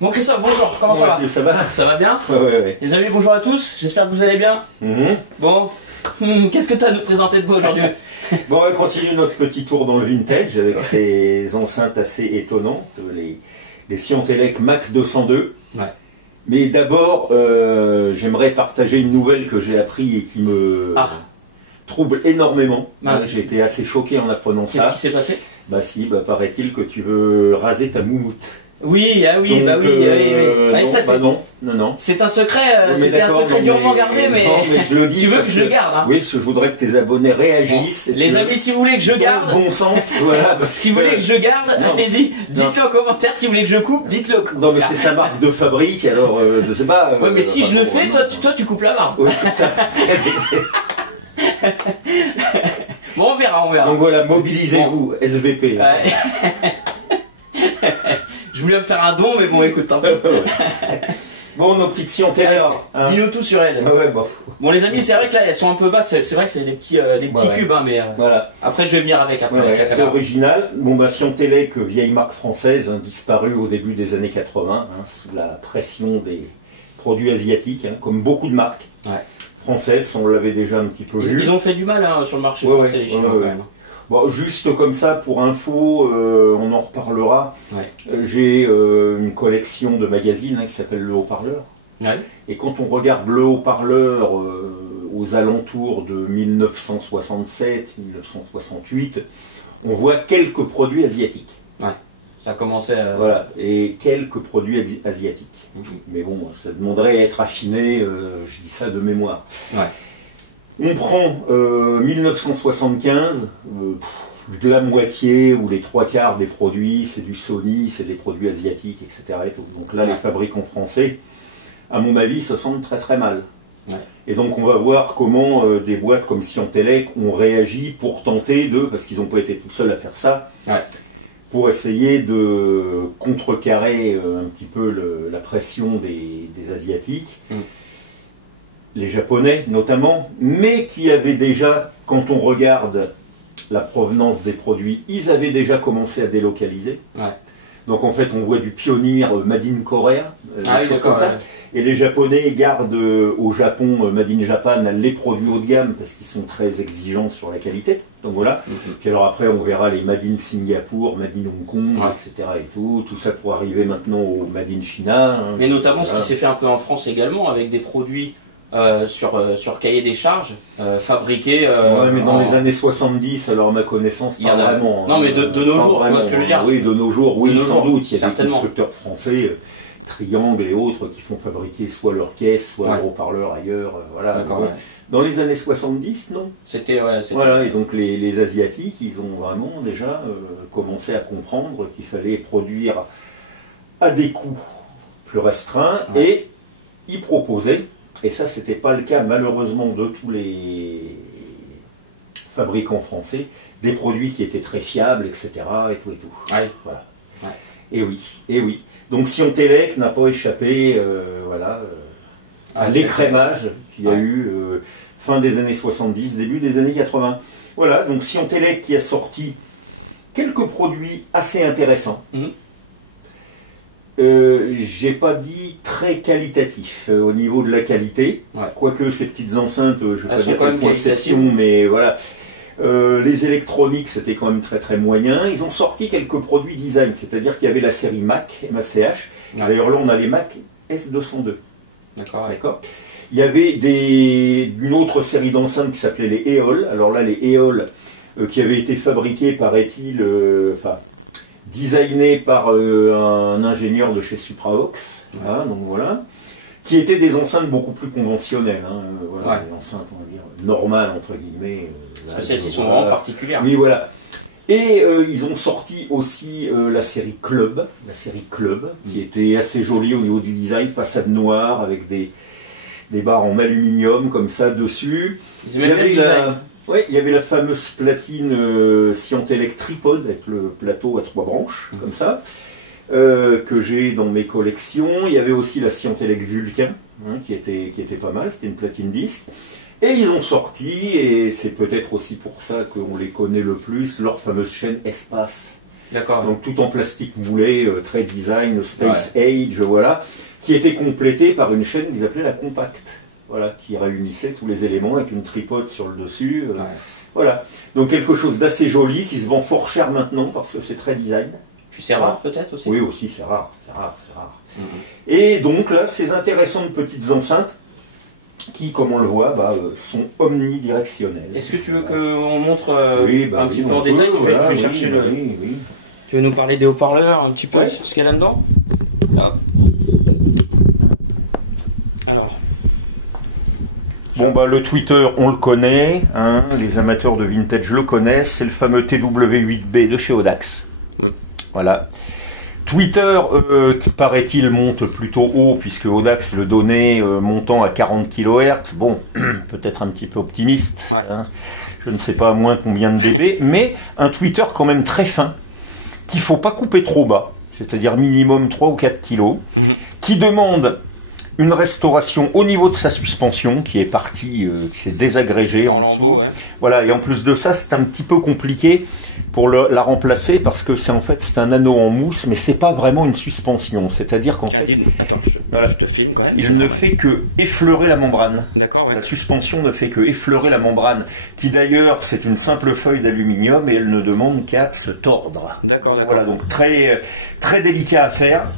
Bon Christophe, bonjour, comment ça va? Ça va? Ça va bien? Ouais. Les amis, bonjour à tous, j'espère que vous allez bien. Bon, qu'est-ce que tu as à nous présenter de beau aujourd'hui? Bon, on va continuer notre petit tour dans le vintage avec ces enceintes assez étonnantes, les Siontelec Mac 202. Ouais. Mais d'abord, j'aimerais partager une nouvelle que j'ai appris et qui me trouble énormément. J'ai été assez choqué en apprenant ça. Qu'est-ce qui s'est passé? Bah si, paraît-il que tu veux raser ta moumoute. Oui, oui. Non. C'est un secret, c'était un secret durement gardé, mais, je le dis tu veux que je le garde, hein? Oui, parce que je voudrais que tes abonnés réagissent. Bon, les amis, si vous voulez que je garde, bon sens, voilà. Si vous voulez que je garde, allez-y, dites-le en commentaire. Si vous voulez que je coupe, dites-le. Non, mais c'est sa marque de fabrique, alors je sais pas. Ouais, mais si je le fais, toi tu coupes la barbe. Oui, c'est ça. Bon, on verra. Donc voilà, mobilisez-vous, SVP. Je voulais me faire un don, mais bon, écoute, tant pis. Bon, nos petites Siontelec. Dis-nous tout sur elles. Bon, les amis, c'est vrai que là, elles sont un peu basses. C'est vrai que c'est des petits cubes, hein, mais voilà. Après, je vais venir avec. C'est original. Bon, Siontelec, vieille marque française, disparue au début des années 80, sous la pression des produits asiatiques, comme beaucoup de marques françaises. On l'avait déjà un petit peu vu. Ils ont fait du mal sur le marché français, les Chinois, quand même. Bon, juste comme ça, pour info, on en reparlera. J'ai une collection de magazines qui s'appelle Le Haut-Parleur. Et quand on regarde Le Haut-Parleur aux alentours de 1967-1968, on voit quelques produits asiatiques. Ça commençait à... Voilà, et quelques produits asiatiques. Mais bon, ça demanderait à être affiné, je dis ça de mémoire. On prend 1975, la moitié ou les trois quarts des produits, c'est du Sony, c'est des produits asiatiques, etc. Et tout. Donc là, les fabricants français, à mon avis, se sentent très très mal. Et donc on va voir comment des boîtes comme Siontelec ont réagi pour tenter parce qu'ils n'ont pas été tout seuls à faire ça, pour essayer de contrecarrer un petit peu la pression des Asiatiques. Les Japonais notamment, mais qui avaient déjà, quand on regarde la provenance des produits, ils avaient déjà commencé à délocaliser. Donc en fait on voit du Pioneer Made in Korea, des choses comme ça. Et les Japonais gardent au Japon Made in Japan les produits haut de gamme parce qu'ils sont très exigeants sur la qualité. Donc voilà. Puis alors après on verra les Made in Singapour, Made in Hong Kong, etc. et tout ça pour arriver maintenant au Made in China. Mais notamment ce qui s'est fait un peu en France également avec des produits sur cahier des charges fabriqués mais dans les années 70, alors à ma connaissance, pas vraiment. Non, mais de nos jours, tu vois ce que je veux dire. Oui, de nos jours, oui, sans doute. Il y a des constructeurs français, Triangle et autres, qui font fabriquer soit leurs caisses, soit leurs haut-parleurs ailleurs. Voilà. Dans les années 70, non. Voilà, et donc les Asiatiques, ils ont vraiment déjà commencé à comprendre qu'il fallait produire à des coûts plus restreints et ils proposaient. Et ça, c'était pas le cas, malheureusement, de tous les fabricants français, des produits qui étaient très fiables, etc. et tout. Voilà. Et oui. Donc Siontelec n'a pas échappé à l'écrémage qu'il y a eu fin des années 70, début des années 80. Voilà, donc Siontelec qui a sorti quelques produits assez intéressants. J'ai pas dit très qualitatif au niveau de la qualité, quoique ces petites enceintes, je ne vais pas dire qu'elles font exception, mais voilà. Les électroniques, c'était quand même très très moyen. Ils ont sorti quelques produits design, c'est-à-dire qu'il y avait la série Mac, MACH. D'ailleurs là on a les Mac S202. D'accord. Il y avait une autre série d'enceintes qui s'appelait les EOL. Alors là les EOL qui avaient été fabriqués, paraît-il, designé par un ingénieur de chez Supravox, donc voilà, qui étaient des enceintes beaucoup plus conventionnelles, des enceintes, on va dire, normales, entre guillemets. Parce que celles-ci sont vraiment particulières. Oui, voilà. Et ils ont sorti aussi la série Club, qui était assez jolie au niveau du design, façade noire, avec des barres en aluminium, comme ça, dessus. Il y avait la fameuse platine Siontelec Tripod avec le plateau à 3 branches, comme ça, que j'ai dans mes collections. Il y avait aussi la Siontelec Vulcain, qui était pas mal, c'était une platine disque. Et ils ont sorti, et c'est peut-être aussi pour ça qu'on les connaît le plus, leur fameuse chaîne Espace, D'accord. Donc tout en plastique moulé, très design, Space Age, voilà, qui était complété par une chaîne qu'ils appelaient la Compact, voilà, qui réunissait tous les éléments avec une tripote sur le dessus. Voilà. Donc quelque chose d'assez joli qui se vend fort cher maintenant parce que c'est très design. Puis c'est rare peut-être aussi. Oui, aussi, c'est rare. Et donc là, ces intéressantes petites enceintes qui, comme on le voit, sont omnidirectionnelles. Est-ce que tu veux qu'on montre un petit peu en détail? Je vais chercher le... Tu veux nous parler des haut-parleurs un petit peu, ce qu'il y a là-dedans? Alors. Bon, le tweeter, on le connaît, hein, les amateurs de vintage le connaissent, c'est le fameux TW8B de chez Audax. Voilà. Twitter, qui paraît-il monte plutôt haut, puisque Audax le donnait montant à 40 kHz. Bon, peut-être un petit peu optimiste, hein. Je ne sais pas à moins combien de dB, mais un Twitter quand même très fin, qu'il ne faut pas couper trop bas, c'est-à-dire minimum 3 ou 4 kg, qui demande une restauration au niveau de sa suspension, qui est partie, qui s'est désagrégée en dessous. Voilà, et en plus de ça, c'est un petit peu compliqué pour la remplacer, parce que c'est un anneau en mousse, mais c'est pas vraiment une suspension. C'est-à-dire qu'en fait, je te filme quand même. Il ne fait que effleurer la membrane. D'accord. La suspension ne fait que effleurer la membrane, qui d'ailleurs, c'est une simple feuille d'aluminium, et elle ne demande qu'à se tordre. D'accord. Voilà, donc très, très délicat à faire.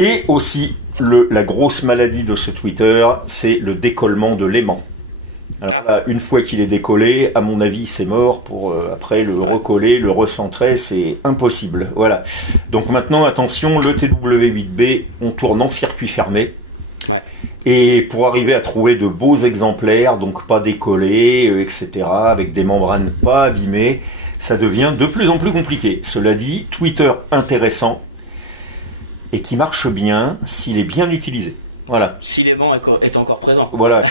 Et aussi, la grosse maladie de ce Twitter, c'est le décollement de l'aimant. Alors là, une fois qu'il est décollé, à mon avis, c'est mort. Pour après le recoller, le recentrer, c'est impossible. Voilà. Donc maintenant, attention, le TW8B, on tourne en circuit fermé. Et pour arriver à trouver de beaux exemplaires, donc pas décollés, etc., avec des membranes pas abîmées, ça devient de plus en plus compliqué. Cela dit, Twitter intéressant, et qui marche bien s'il est bien utilisé. Voilà. Si l'aimant est encore présent. Voilà.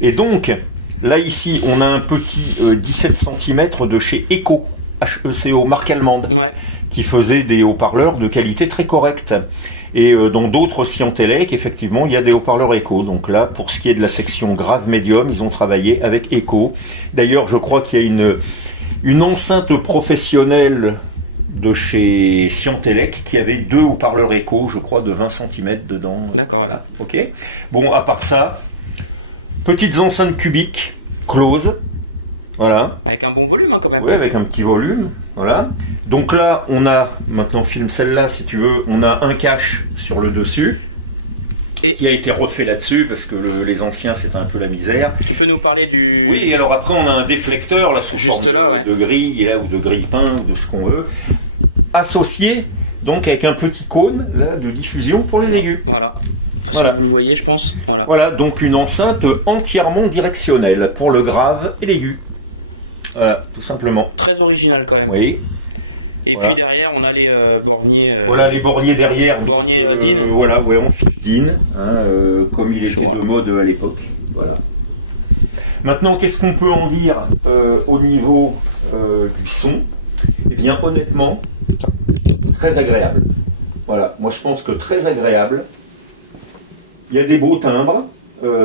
Et donc, là ici, on a un petit 17 cm de chez Eco, HECO, marque allemande, qui faisait des haut-parleurs de qualité très correcte. Et dans d'autres Scientelec, effectivement, il y a des haut-parleurs Eco. Donc là, pour ce qui est de la section grave médium, ils ont travaillé avec Eco. D'ailleurs, je crois qu'il y a une enceinte professionnelle de chez Scientelec qui avait 2 haut-parleurs Eco, je crois, de 20 cm dedans. D'accord. Voilà. Ok. Bon, à part ça, petites enceintes cubiques, close. Voilà. Avec un bon volume, quand même. Oui, avec un petit volume. Voilà. Donc là, on a, maintenant filme celle-là si tu veux, on a un cache sur le dessus. Qui a été refait là-dessus parce que les anciens c'était un peu la misère. Tu peux nous parler du... Oui, alors après on a un déflecteur là sous forme de grille là, ou de grille-pain ou de ce qu'on veut, associé donc avec un petit cône là, de diffusion pour les aigus. Voilà. Vous le voyez, je pense. Voilà, donc une enceinte entièrement directionnelle pour le grave et l'aigu. Voilà, tout simplement. Très original quand même. Oui. Et puis derrière, on a les borniers. Voilà, les borniers derrière. Borniers DIN. Voilà, ouais, on fiche DIN, hein, comme il était de mode à l'époque. Voilà. Maintenant, qu'est-ce qu'on peut en dire au niveau du son? Eh bien, honnêtement, très agréable. Voilà, moi je pense que très agréable. Il y a des beaux timbres,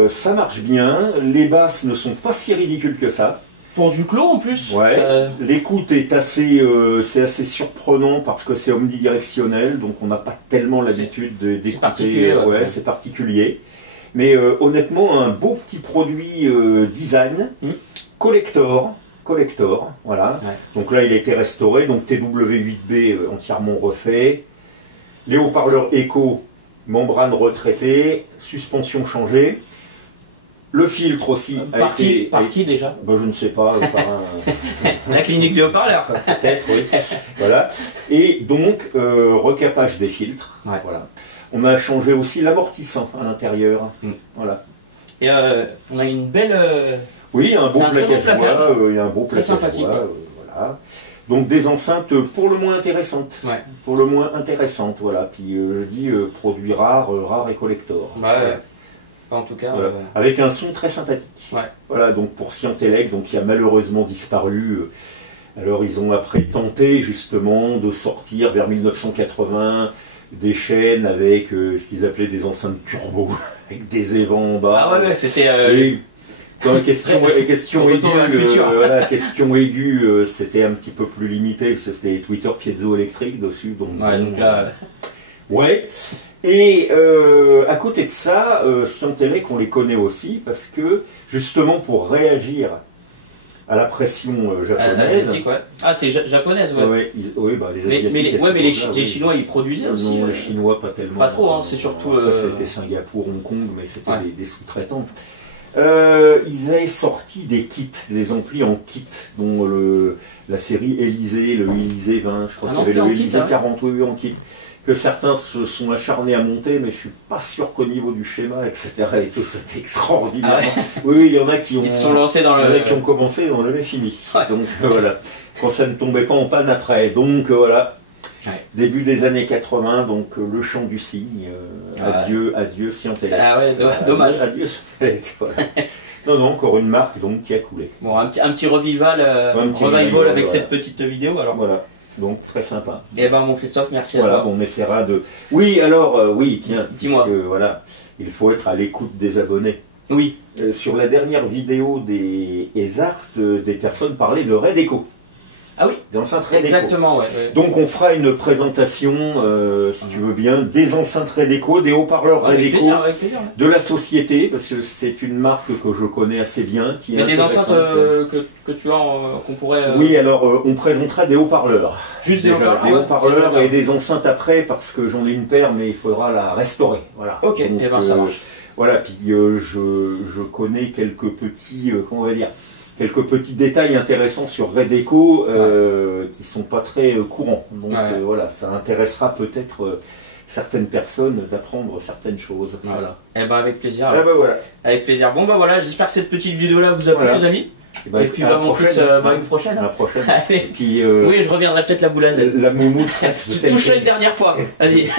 ça marche bien, les basses ne sont pas si ridicules que ça. Pour du clos en plus. Ouais. L'écoute est c'est assez surprenant parce que c'est omnidirectionnel, donc on n'a pas tellement l'habitude d'écouter. Ouais, c'est particulier. Mais honnêtement, un beau petit produit design, collector, voilà. Ouais. Donc là, il a été restauré, donc TW8B entièrement refait. Les haut-parleurs Eco, membrane retraitée, suspension changée. Le filtre aussi. Par qui déjà? Ben, je ne sais pas. La clinique du haut-parleur. Peut-être, oui. Voilà. Et donc, recapage des filtres. Ouais. Voilà. On a changé aussi l'amortissant à l'intérieur. Voilà. Et on a une belle... Oui, un beau plaquage bois. Il y a un beau plaquage sympathique. Voilà. Donc des enceintes pour le moins intéressantes. Ouais. Pour le moins intéressantes, voilà. Puis je dis produit rare et collector. Ouais. En tout cas, voilà. Avec un son très sympathique. Ouais. Voilà, donc pour Scientelec, donc qui a malheureusement disparu. Alors ils ont après tenté justement de sortir vers 1980 des chaînes avec ce qu'ils appelaient des enceintes turbo, avec des évents en bas. Ah ouais, c'était... Dans les questions aiguës, c'était un petit peu plus limité, parce que c'était des tweeters piézoélectriques dessus. Donc, donc là... Ouais. Et à côté de ça, Scientélec, on les connaît aussi, parce que, justement, pour réagir à la pression japonaise... ouais. Ah, c'est japonaise, ouais. Oui, bah, les Asiatiques... Mais les Chinois, ils produisaient aussi. Non, les Chinois, pas tellement. Pas trop, hein, c'est surtout... C'était Singapour, Hong Kong, mais c'était des sous-traitants. Ils avaient sorti des kits, des amplis en kit, dont la série Élysée, le Élysée 20, je crois qu'il y avait le Élysée 40, oui, en kit, que certains se sont acharnés à monter, mais je suis pas sûr qu'au niveau du schéma, etc. et tout, c'était extraordinaire. Ah ouais. Oui, il y en a qui ont... Ils se sont lancés dans le... Il y en a qui ont commencé, ils n'ont jamais fini. Ouais. Donc voilà, quand ça ne tombait pas en panne après. Donc voilà. Ouais. Début des années 80, donc le chant du cygne, adieu Scientélec. Ah ouais, dommage. Adieu Scientélec, voilà. Non, encore une marque donc qui a coulé. Bon, un petit revival, revival avec cette petite vidéo alors. Voilà, donc très sympa. Et ben mon Christophe, merci à toi. Voilà, on essaiera de... Oui, alors, oui, tiens, dis-moi. Voilà, il faut être à l'écoute des abonnés. Oui. Sur la dernière vidéo des ESART, des personnes parlaient de Redeco. Ah oui, d'enceintes Redeco. Exactement, ouais. Donc on fera une présentation, si tu veux bien, des enceintes Redeco, des haut-parleurs Redeco, de la société, parce que c'est une marque que je connais assez bien. Qui Mais des enceintes que tu as, qu'on pourrait... Oui, alors on présentera des haut-parleurs. Juste des haut-parleurs. Des haut-parleurs et des enceintes après, parce que j'en ai une paire, mais il faudra la restaurer. Voilà. Ok, et ben ça marche. Voilà, puis je connais quelques petits, comment on va dire, quelques petits détails intéressants sur Redeco qui sont pas très courants. Donc voilà, ça intéressera peut-être certaines personnes d'apprendre certaines choses. Ouais. Voilà. Eh ben avec plaisir. Eh ben voilà. Avec plaisir. Bon ben voilà, j'espère que cette petite vidéo là vous a plu les amis. Et puis mon fils, une prochaine. La prochaine. Et puis, oui, je reviendrai peut-être la boulade. La moumoute. Touche-la une dernière fois. Vas-y.